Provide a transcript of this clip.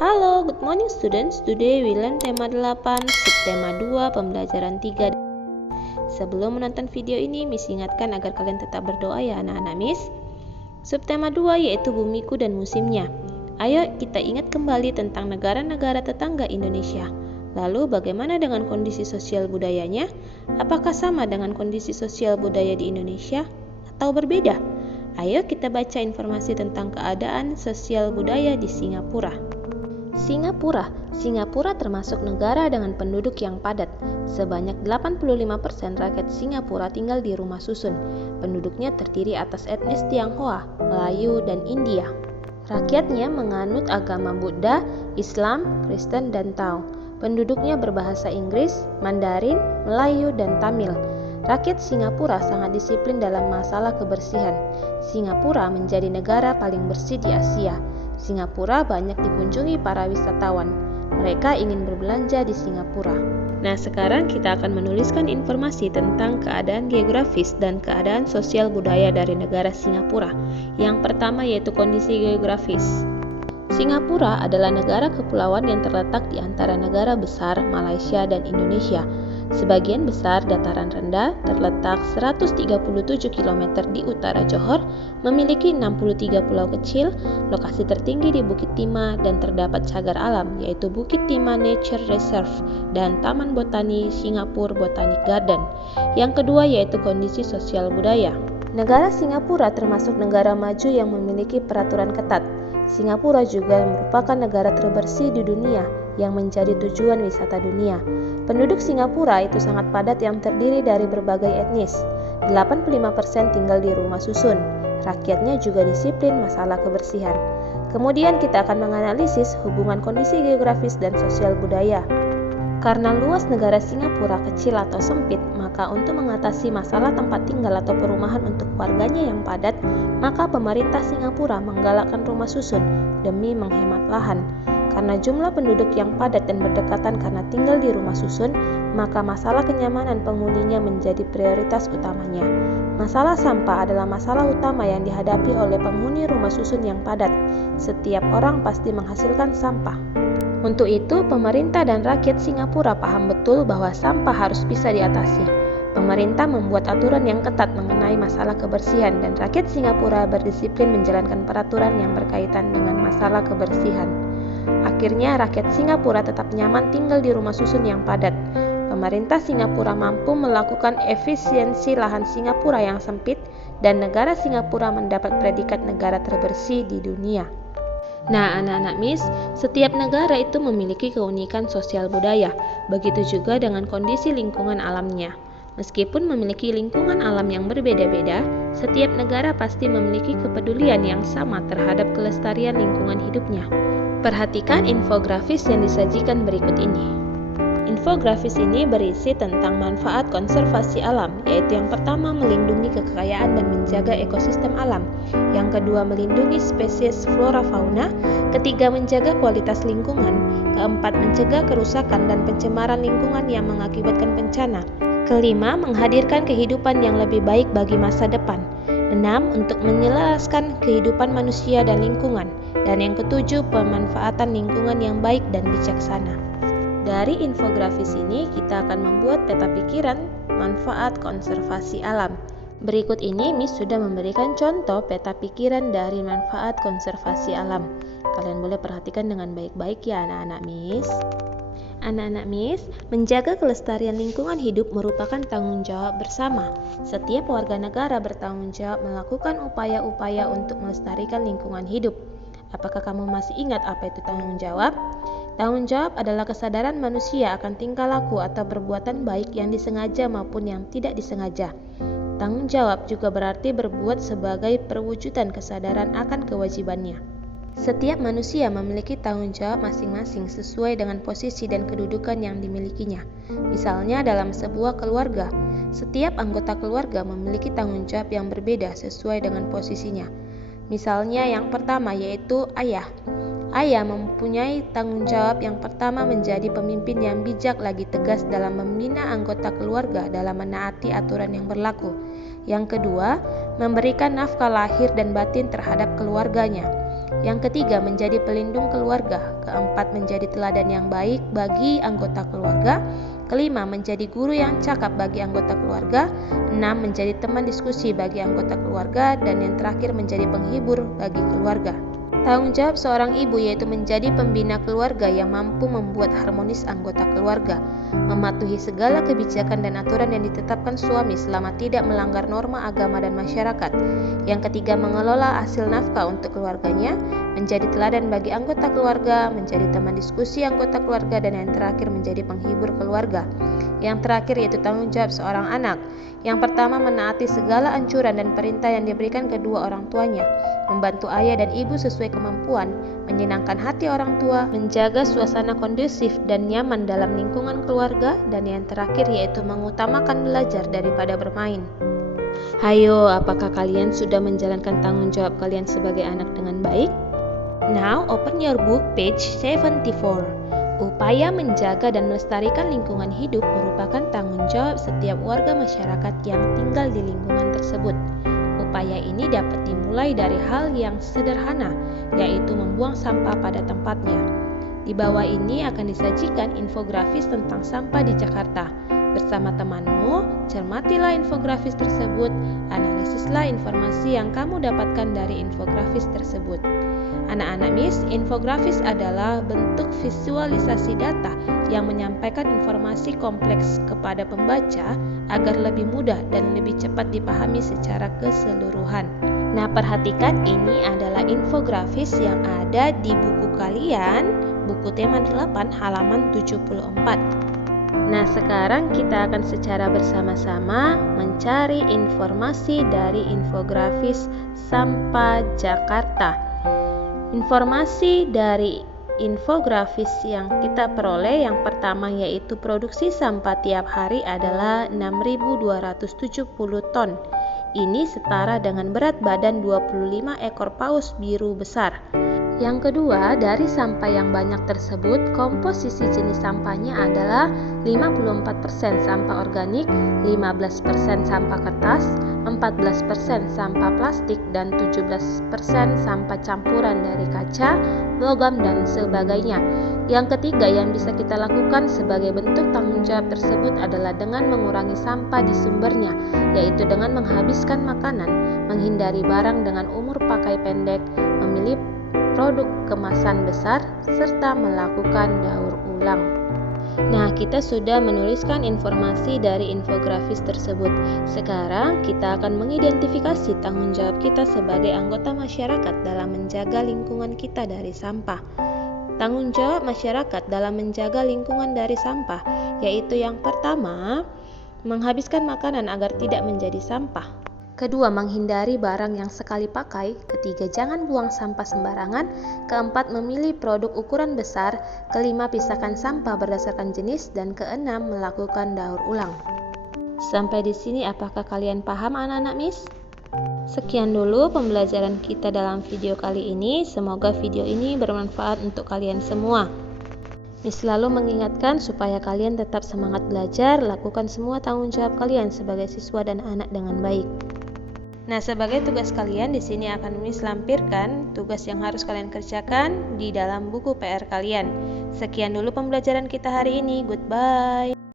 Halo, good morning students. Today we learn tema 8, subtema 2, pembelajaran 3. Sebelum menonton video ini, Miss ingatkan agar kalian tetap berdoa ya anak-anak Miss. Subtema 2 yaitu bumiku dan musimnya. Ayo kita ingat kembali tentang negara-negara tetangga Indonesia. Lalu bagaimana dengan kondisi sosial budayanya? Apakah sama dengan kondisi sosial budaya di Indonesia atau berbeda? Ayo kita baca informasi tentang keadaan sosial budaya di Singapura. Singapura termasuk negara dengan penduduk yang padat. Sebanyak 85% rakyat Singapura tinggal di rumah susun. Penduduknya terdiri atas etnis Tionghoa, Melayu, dan India. Rakyatnya menganut agama Buddha, Islam, Kristen, dan Tao. Penduduknya berbahasa Inggris, Mandarin, Melayu, dan Tamil. Rakyat Singapura sangat disiplin dalam masalah kebersihan. Singapura menjadi negara paling bersih di Asia. Singapura banyak dikunjungi para wisatawan. Mereka ingin berbelanja di Singapura. Nah, sekarang kita akan menuliskan informasi tentang keadaan geografis dan keadaan sosial budaya dari negara Singapura. Yang pertama yaitu kondisi geografis. Singapura adalah negara kepulauan yang terletak di antara negara besar Malaysia dan Indonesia. Sebagian besar dataran rendah terletak 137 km di utara Johor, memiliki 63 pulau kecil, lokasi tertinggi di Bukit Timah, dan terdapat cagar alam yaitu Bukit Timah Nature Reserve dan Taman Botani Singapore Botanic Garden. Yang kedua yaitu kondisi sosial budaya. Negara Singapura termasuk negara maju yang memiliki peraturan ketat. Singapura juga merupakan negara terbersih di dunia yang menjadi tujuan wisata dunia. Penduduk Singapura itu sangat padat yang terdiri dari berbagai etnis. 85% tinggal di rumah susun. Rakyatnya juga disiplin masalah kebersihan. Kemudian kita akan menganalisis hubungan kondisi geografis dan sosial budaya. Karena luas negara Singapura kecil atau sempit, maka untuk mengatasi masalah tempat tinggal atau perumahan untuk warganya yang padat, maka pemerintah Singapura menggalakkan rumah susun demi menghemat lahan. Karena jumlah penduduk yang padat dan berdekatan karena tinggal di rumah susun, maka masalah kenyamanan penghuninya menjadi prioritas utamanya. Masalah sampah adalah masalah utama yang dihadapi oleh penghuni rumah susun yang padat. Setiap orang pasti menghasilkan sampah. Untuk itu, pemerintah dan rakyat Singapura paham betul bahwa sampah harus bisa diatasi. Pemerintah membuat aturan yang ketat mengenai masalah kebersihan dan rakyat Singapura berdisiplin menjalankan peraturan yang berkaitan dengan masalah kebersihan. Akhirnya, rakyat Singapura tetap nyaman tinggal di rumah susun yang padat. Pemerintah Singapura mampu melakukan efisiensi lahan Singapura yang sempit dan negara Singapura mendapat predikat negara terbersih di dunia. Nah, anak-anak Miss, setiap negara itu memiliki keunikan sosial budaya. Begitu juga dengan kondisi lingkungan alamnya. Meskipun memiliki lingkungan alam yang berbeda-beda, setiap negara pasti memiliki kepedulian yang sama terhadap kelestarian lingkungan hidupnya. Perhatikan infografis yang disajikan berikut ini. Infografis ini berisi tentang manfaat konservasi alam, yaitu yang pertama melindungi kekayaan dan menjaga ekosistem alam, yang kedua melindungi spesies flora fauna, ketiga menjaga kualitas lingkungan, keempat mencegah kerusakan dan pencemaran lingkungan yang mengakibatkan bencana, kelima menghadirkan kehidupan yang lebih baik bagi masa depan, enam untuk menyelaraskan kehidupan manusia dan lingkungan, dan yang ketujuh pemanfaatan lingkungan yang baik dan bijaksana. Dari infografis ini, kita akan membuat peta pikiran manfaat konservasi alam. Berikut ini, Miss sudah memberikan contoh peta pikiran dari manfaat konservasi alam. Kalian boleh perhatikan dengan baik-baik ya anak-anak Miss. Anak-anak Miss, menjaga kelestarian lingkungan hidup merupakan tanggung jawab bersama. Setiap warga negara bertanggung jawab melakukan upaya-upaya untuk melestarikan lingkungan hidup. Apakah kamu masih ingat apa itu tanggung jawab? Tanggung jawab adalah kesadaran manusia akan tingkah laku atau perbuatan baik yang disengaja maupun yang tidak disengaja. Tanggung jawab juga berarti berbuat sebagai perwujudan kesadaran akan kewajibannya. Setiap manusia memiliki tanggung jawab masing-masing sesuai dengan posisi dan kedudukan yang dimilikinya. Misalnya dalam sebuah keluarga, setiap anggota keluarga memiliki tanggung jawab yang berbeda sesuai dengan posisinya. Misalnya yang pertama yaitu ayah. Ayah mempunyai tanggung jawab yang pertama menjadi pemimpin yang bijak lagi tegas dalam membina anggota keluarga dalam menaati aturan yang berlaku. Yang kedua, memberikan nafkah lahir dan batin terhadap keluarganya. Yang ketiga, menjadi pelindung keluarga. Keempat, menjadi teladan yang baik bagi anggota keluarga. Kelima, menjadi guru yang cakap bagi anggota keluarga. Enam, menjadi teman diskusi bagi anggota keluarga. Dan yang terakhir, menjadi penghibur bagi keluarga. Tanggung jawab seorang ibu yaitu menjadi pembina keluarga yang mampu membuat harmonis anggota keluarga, mematuhi segala kebijakan dan aturan yang ditetapkan suami selama tidak melanggar norma agama dan masyarakat. Yang ketiga, mengelola hasil nafkah untuk keluarganya, menjadi teladan bagi anggota keluarga, menjadi teman diskusi anggota keluarga, dan yang terakhir menjadi penghibur keluarga. Yang terakhir yaitu tanggung jawab seorang anak. Yang pertama, menaati segala anjuran dan perintah yang diberikan kedua orang tuanya, membantu ayah dan ibu sesuai kemampuan, menyenangkan hati orang tua, menjaga suasana kondusif dan nyaman dalam lingkungan keluarga, dan yang terakhir yaitu mengutamakan belajar daripada bermain. Hayo, apakah kalian sudah menjalankan tanggung jawab kalian sebagai anak dengan baik? Now open your book page 74. Upaya menjaga dan melestarikan lingkungan hidup merupakan tanggung jawab setiap warga masyarakat yang tinggal di lingkungan tersebut. Upaya ini dapat dimulai dari hal yang sederhana, yaitu membuang sampah pada tempatnya. Di bawah ini akan disajikan infografis tentang sampah di Jakarta. Bersama temanmu, cermatilah infografis tersebut, analisislah informasi yang kamu dapatkan dari infografis tersebut. Anak-anak Miss, infografis adalah bentuk visualisasi data yang menyampaikan informasi kompleks kepada pembaca agar lebih mudah dan lebih cepat dipahami secara keseluruhan. Nah, perhatikan, ini adalah infografis yang ada di buku kalian, buku tema 8 halaman 74. Nah, sekarang kita akan secara bersama-sama mencari informasi dari infografis Sampah Jakarta. Informasi dari infografis yang kita peroleh yang pertama yaitu produksi sampah tiap hari adalah 6.270 ton. Ini setara dengan berat badan 25 ekor paus biru besar. Yang kedua, dari sampah yang banyak tersebut, komposisi jenis sampahnya adalah 54% sampah organik, 15% sampah kertas, 14% sampah plastik, dan 17% sampah campuran dari kaca, logam, dan sebagainya. Yang ketiga yang bisa kita lakukan sebagai bentuk tanggung jawab tersebut adalah dengan mengurangi sampah di sumbernya, yaitu dengan menghabiskan makanan, menghindari barang dengan umur pakai pendek, memilih produk kemasan besar, serta melakukan daur ulang. Nah, kita sudah menuliskan informasi dari infografis tersebut. Sekarang kita akan mengidentifikasi tanggung jawab kita sebagai anggota masyarakat dalam menjaga lingkungan kita dari sampah. Tanggung jawab masyarakat dalam menjaga lingkungan dari sampah, yaitu yang pertama, menghabiskan makanan agar tidak menjadi sampah. Kedua, menghindari barang yang sekali pakai. Ketiga, jangan buang sampah sembarangan. Keempat, memilih produk ukuran besar. Kelima, pisahkan sampah berdasarkan jenis. Dan keenam, melakukan daur ulang. Sampai di sini apakah kalian paham anak-anak Miss? Sekian dulu pembelajaran kita dalam video kali ini. Semoga video ini bermanfaat untuk kalian semua. Miss selalu mengingatkan supaya kalian tetap semangat belajar, lakukan semua tanggung jawab kalian sebagai siswa dan anak dengan baik. Nah, sebagai tugas kalian di sini akan Miss lampirkan tugas yang harus kalian kerjakan di dalam buku PR kalian. Sekian dulu pembelajaran kita hari ini. Goodbye.